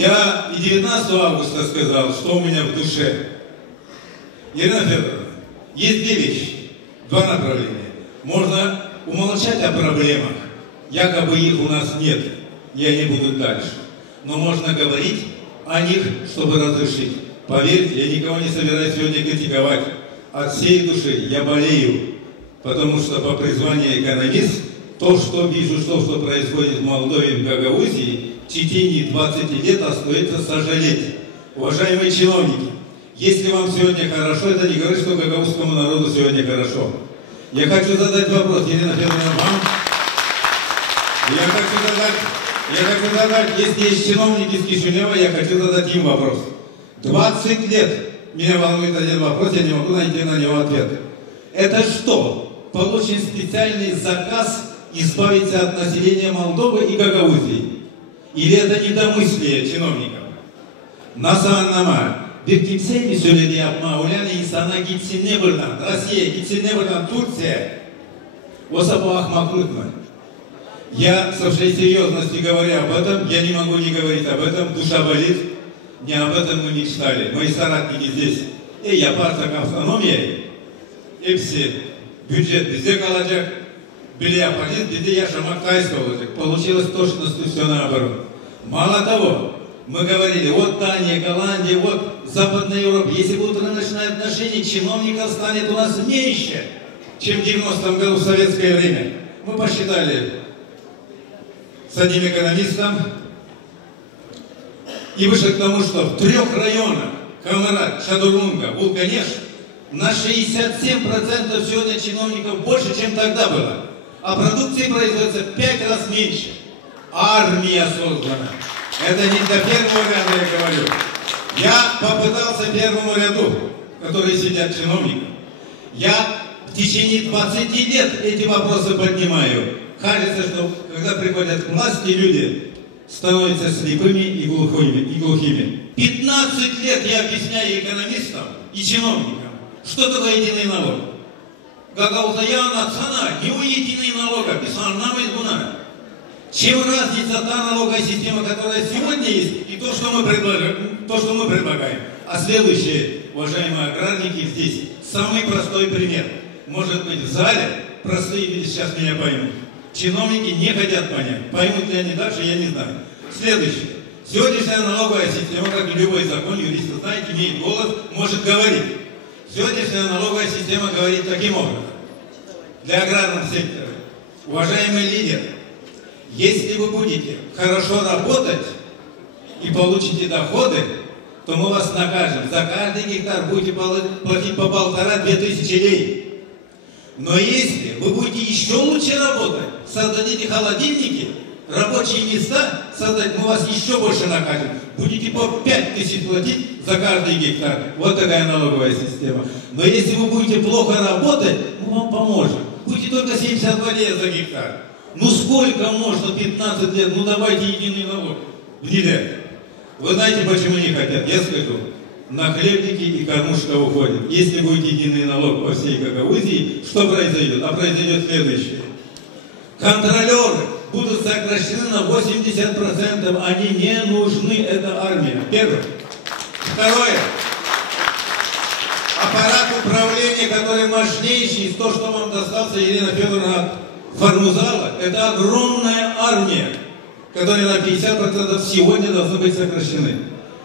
Я и 19 августа сказал, что у меня в душе. Ирина Федоровна, есть две вещи, два направления. Можно умолчать о проблемах, якобы их у нас нет, и они будут дальше. Но можно говорить о них, чтобы разрешить. Поверьте, я никого не собираюсь сегодня критиковать. От всей души я болею, потому что по призванию экономист, то, что вижу, что происходит в Молдове и в Гагаузии, в течение 20 лет остается сожалеть. Уважаемые чиновники, если вам сегодня хорошо, это не говорит, что гагаузскому народу сегодня хорошо. Я хочу задать вопрос, Ирина Федоровна, вам. Я хочу задать, если есть чиновники из Кишинева, я хочу задать им вопрос. 20 лет меня волнует один вопрос, я не могу найти на него ответ. Это что? Получен специальный заказ избавиться от населения Молдовы и Гагаузии? Или это недомыслие чиновников? Насаннама. Bir kimse mi söyledi yapma? Ulan insana gitsin ne buradan? Россия, gitsin ne buradan? Турция. Оса bu ahmaklık mı? Я со всей серьезностью говорю об этом, я не могу не говорить об этом, душа болит. Не об этом мы мечтали. Мои соратники здесь. Я yaparsak автономией, hepsi бюджет bizde kalacak. Bile yaparız, bir de yaşamak kayısı olacak. Получилось точно все наоборот. Мало того, мы говорили, вот Дания, Голландия, вот Западная Европа. Если будут рыночные отношения, чиновников станет у нас меньше, чем в 90-м году в советское время. Мы посчитали с одним экономистом и вышли к тому, что в 3 районах Камарат, Шадурунга, Вулканеш на 67% сегодня чиновников больше, чем тогда было. А продукции производится 5 раз меньше. Армия создана. Это не до первого ряда я говорю. Я попытался первому ряду, которые сидят чиновникам. Я в течение 20 лет эти вопросы поднимаю. Кажется, что когда приходят к власти люди, становятся слепыми и глухими. 15 лет я объясняю экономистам и чиновникам, что такое единый налог. Гагаузаяна цена, не у единый налог, писал нам из Буна. Чем разница та налоговая система, которая сегодня есть, и то, что мы предлагаем. А следующее, уважаемые аграрники, здесь самый простой пример. Может быть, в зале простые люди сейчас меня поймут. Чиновники не хотят понять. Поймут ли они дальше, я не знаю. Следующее. Сегодняшняя налоговая система, как и любой закон, юристы знаете, имеет голос, может говорить. Сегодняшняя налоговая система говорит таким образом. Для аграрного сектора. Уважаемые лидеры, если вы будете хорошо работать и получите доходы, то мы вас накажем. За каждый гектар будете платить по 1500-2000 лей. Но если вы будете еще лучше работать, создадите холодильники, рабочие места создать, мы вас еще больше накажем. Будете по 5000 платить за каждый гектар. Вот такая налоговая система. Но если вы будете плохо работать, мы вам поможем. Будете только 72 лет за гектар. Ну сколько можно 15 лет? Ну давайте единый налог внедрять. Вы знаете, почему не хотят? Я скажу. Нахлебники и кормушка уходят. Если будет единый налог по всей Гагаузии, что произойдет? А произойдет следующее. Контролеры будут сокращены на 80%. Они не нужны, это армия. Первое. Второе. Аппарат управления, который мощнейший, то, что вам достался, Ирина Федоровна, Формузала, это огромная армия, которая на 50% сегодня должны быть сокращены.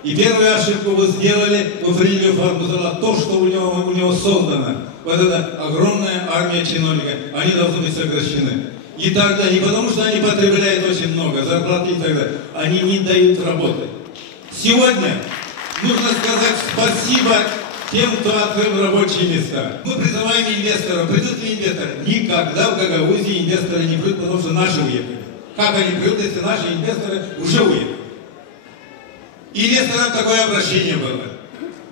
И первую ошибку вы сделали, вы приняли Формузала то, что у него создано. Вот эта огромная армия чиновников, они должны быть сокращены. И тогда, не потому что они потребляют очень много, зарплаты и так далее, они не дают работать. Сегодня нужно сказать спасибо тем, кто открыл рабочие места. Мы призываем инвесторов, придут ли инвесторы? Никогда в Гагаузии инвесторы не придут, потому что наши уехали. Как они придут, если наши инвесторы уже уехали? Инвесторам такое обращение было.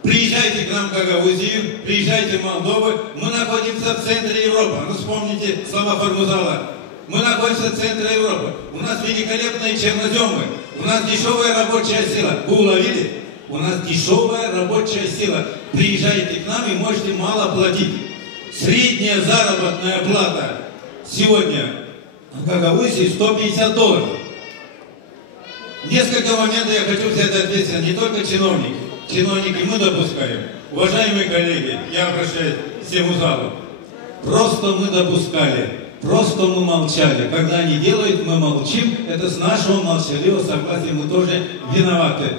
Приезжайте к нам в Гагаузию, приезжайте в Молдову. Мы находимся в центре Европы. Ну вспомните слова Формузала. Мы находимся в центре Европы. У нас великолепные черноземы. У нас дешевая рабочая сила. Вы уловили? У нас дешевая рабочая сила. Приезжайте к нам и можете мало платить. Средняя заработная плата сегодня в Гагаузии $150. Несколько моментов я хочу взять ответственность, не только чиновники. Чиновники мы допускаем. Уважаемые коллеги, я обращаюсь к всему залу. Просто мы допускали, просто мы молчали. Когда они делают, мы молчим. Это с нашего молчаливого согласия мы тоже виноваты.